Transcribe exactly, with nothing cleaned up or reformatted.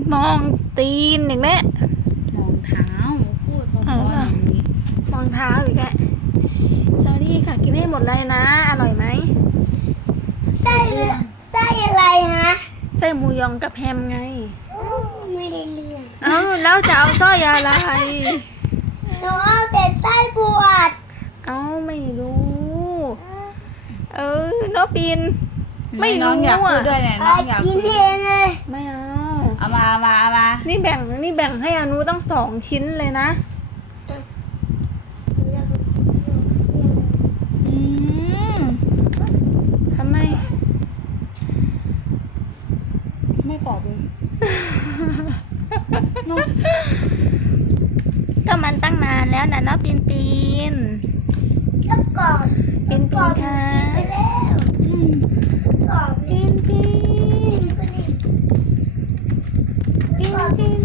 มองตีนอีกแล้วมองเท้าพูดพอๆอย่างนี้มองเท้าอีกแล้วสวัสดีค่ะกินให้หมดเลยนะอร่อยไหมไส้ไส้อะไรฮะไส้หมูยองกับแฮมไงไม่ได้เรื่องเอ้าแล้วจะเอาสร้อยอะไรหนูเอาแต่ไส้บวชเอ้าไม่รู้เออน้องปีนไม่น้องรู้อยากพูดด้วยเนี่ยน้องอยากกินพูดเองเลยไม่เอาเอามาเอามาเอามานี่แบ่งนี่แบ่งให้อนุต้องสองชิ้นเลยนะอืมทำไมไม่ตอบเลยก็มันตั้งนานแล้วนะน้องปีนปีนก็กรอบปีนปีนค่ะไปแล้วกรอบปีนปีนก็นี่ปีนปีน